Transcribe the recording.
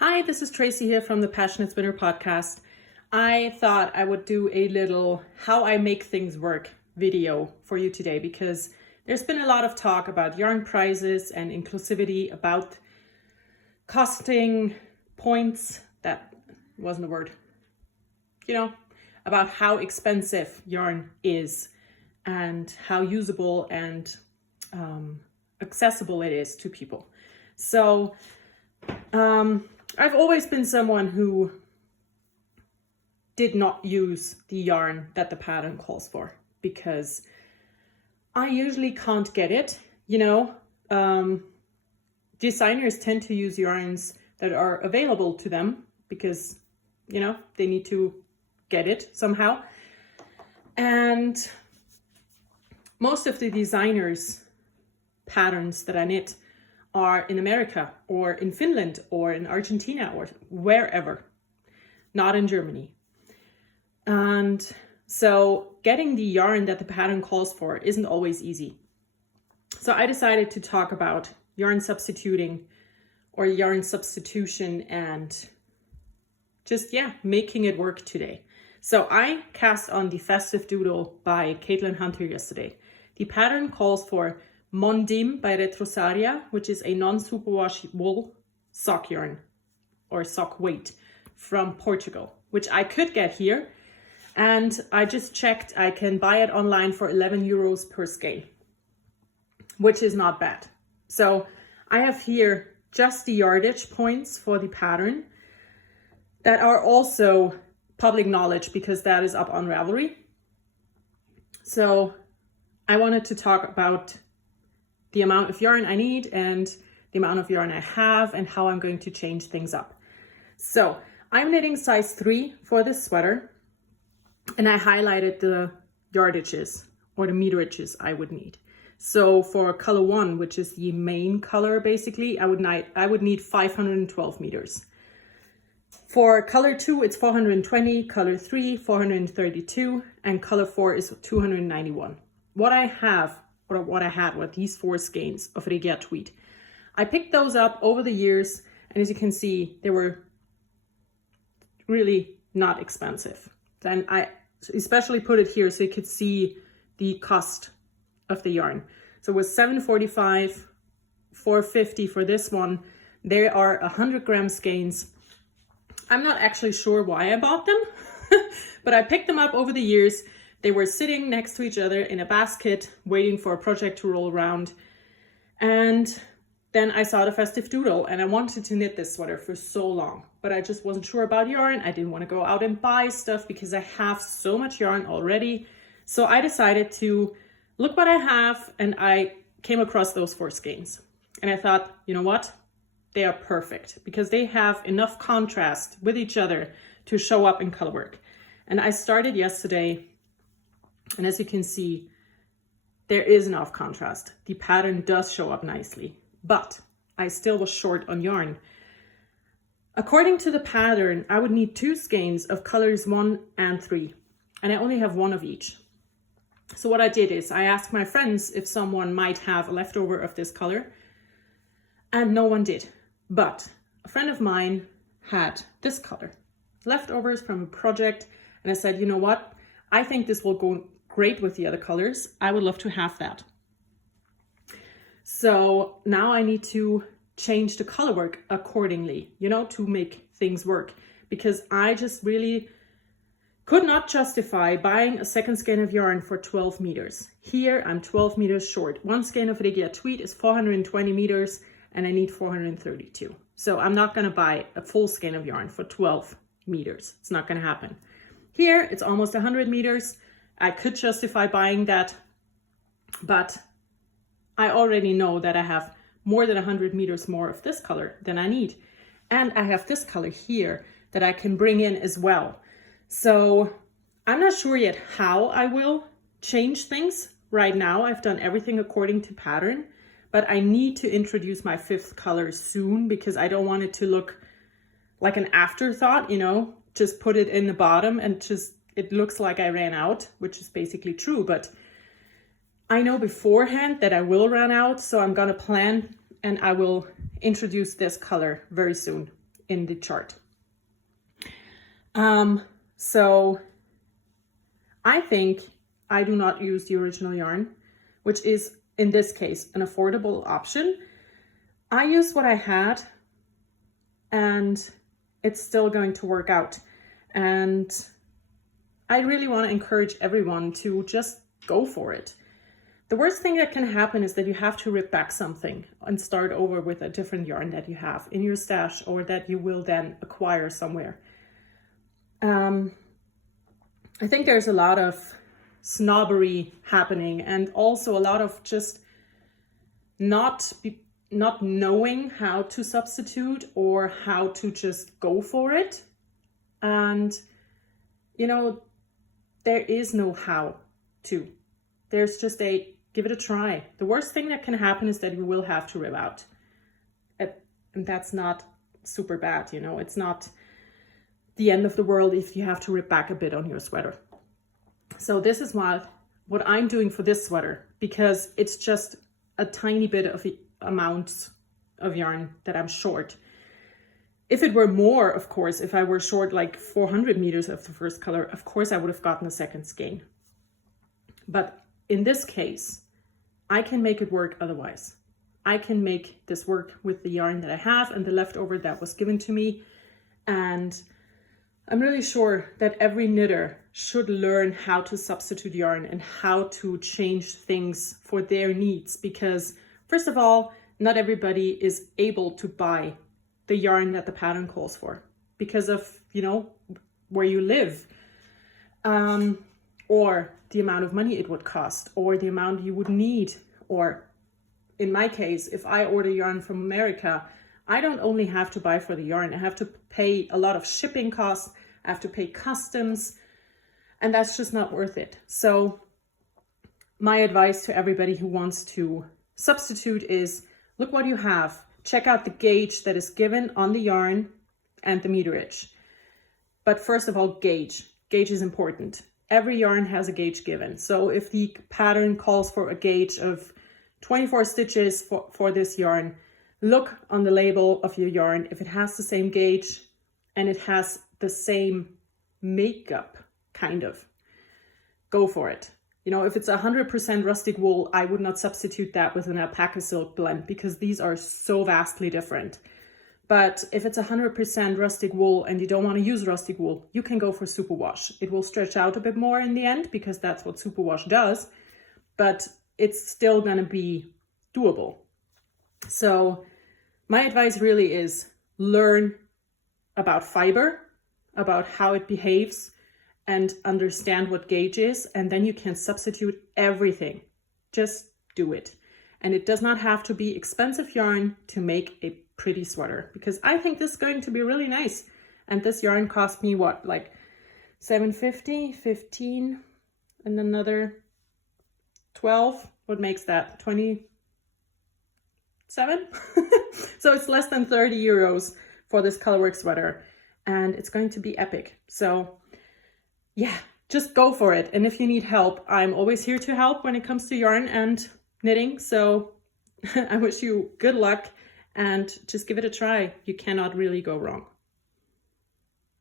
Hi, this is Tracy here from the Passionate Spinner podcast. I thought I would do a little how I make things work video for you today because there's been a lot of talk about yarn prices and inclusivity, about costing points, that wasn't a word, about how expensive yarn is and how usable and accessible it is to people. So I've always been someone who did not use the yarn that the pattern calls for because I usually can't get it. Designers tend to use yarns that are available to them because, they need to get it somehow. And most of the designers' patterns that I knit are in America or in Finland or in Argentina or wherever, not in Germany. And so getting the yarn that the pattern calls for isn't always easy. So I decided to talk about yarn substituting or yarn substitution and just, making it work today. So I cast on the Festive Doodle by Caitlin Hunter yesterday. The pattern calls for Mondim by Retrosaria, which is a non-superwash wool sock yarn or sock weight from Portugal, which I could get here. And I just checked, I can buy it online for 11 euros per skein, which is not bad. So I have here just the yardage points for the pattern that are also public knowledge because that is up on Ravelry. So I wanted to talk about the amount of yarn I need and the amount of yarn I have and how I'm going to change things up. So I'm knitting size 3 for this sweater and I highlighted the yardages or the meterages I would need. So for color 1, which is the main color basically, I would need 512 meters. For color 2, it's 420, color 3, 432, and color 4 is 291. What I had were these 4 skeins of Regia tweed. I picked those up over the years, and as you can see, they were really not expensive. Then I especially put it here so you could see the cost of the yarn. So it was $7.45, $4.50 for this one. There are 100 gram skeins. I'm not actually sure why I bought them, but I picked them up over the years. They were sitting next to each other in a basket, waiting for a project to roll around. And then I saw the Festive Doodle and I wanted to knit this sweater for so long, but I just wasn't sure about yarn. I didn't want to go out and buy stuff because I have so much yarn already. So I decided to look what I have, and I came across those 4 skeins. And I thought, you know what? They are perfect because they have enough contrast with each other to show up in color work. And I started yesterday. And as you can see, there is enough contrast. The pattern does show up nicely, but I still was short on yarn. According to the pattern, I would need 2 skeins of colors 1 and 3, and I only have 1 of each. So what I did is I asked my friends if someone might have a leftover of this color, and no one did. But a friend of mine had this color, leftovers from a project, and I said, you know what? I think this will go great with the other colors. I would love to have that. So now I need to change the color work accordingly, to make things work, because I just really could not justify buying a second skein of yarn for 12 meters. Here I'm 12 meters short. 1 skein of Regia tweed is 420 meters and I need 432. So I'm not gonna buy a full skein of yarn for 12 meters. It's not gonna happen. Here, it's almost 100 meters. I could justify buying that, but I already know that I have more than 100 meters more of this color than I need. And I have this color here that I can bring in as well. So I'm not sure yet how I will change things. Right now, I've done everything according to pattern, but I need to introduce my 5th color soon because I don't want it to look like an afterthought, just put it in the bottom and it looks like I ran out, which is basically true, but I know beforehand that I will run out, so I'm gonna plan and I will introduce this color very soon in the chart. So I think I do not use the original yarn, which is in this case an affordable option. I use what I had and it's still going to work out. And I really want to encourage everyone to just go for it. The worst thing that can happen is that you have to rip back something and start over with a different yarn that you have in your stash or that you will then acquire somewhere. I think there's a lot of snobbery happening and also a lot of just not knowing how to substitute or how to just go for it. And, you know, there is no how to. There's just a give it a try. The worst thing that can happen is that you will have to rip out. And that's not super bad, you know. It's not the end of the world if you have to rip back a bit on your sweater. So this is what I'm doing for this sweater, because it's just a tiny bit of amounts of yarn that I'm short. If it were more, of course, if I were short like 400 meters of the first color, of course I would have gotten a second skein. But in this case, I can make it work otherwise. I can make this work with the yarn that I have and the leftover that was given to me. And I'm really sure that every knitter should learn how to substitute yarn and how to change things for their needs. Because first of all, not everybody is able to buy the yarn that the pattern calls for because of, you know, where you live, or the amount of money it would cost, or the amount you would need. Or in my case, if I order yarn from America, I don't only have to buy for the yarn, I have to pay a lot of shipping costs, I have to pay customs, and that's just not worth it. So my advice to everybody who wants to substitute is look what you have. Check out the gauge that is given on the yarn and the meterage. But first of all, gauge. Gauge is important. Every yarn has a gauge given. So if the pattern calls for a gauge of 24 stitches for this yarn, look on the label of your yarn. If it has the same gauge and it has the same makeup, kind of, go for it. You know, if it's 100% rustic wool, I would not substitute that with an alpaca silk blend because these are so vastly different. But if it's 100% rustic wool and you don't want to use rustic wool, you can go for superwash. It will stretch out a bit more in the end because that's what superwash does, but it's still going to be doable. So my advice really is learn about fiber, about how it behaves, and understand what gauge is, and then you can substitute everything. Just do it. And it does not have to be expensive yarn to make a pretty sweater, because I think this is going to be really nice. And this yarn cost me what, like $7.50, $15, and another $12. What makes that? 27? So it's less than 30 euros for this colorwork sweater, and it's going to be epic. So yeah, just go for it. And if you need help, I'm always here to help when it comes to yarn and knitting. So I wish you good luck and just give it a try. You cannot really go wrong.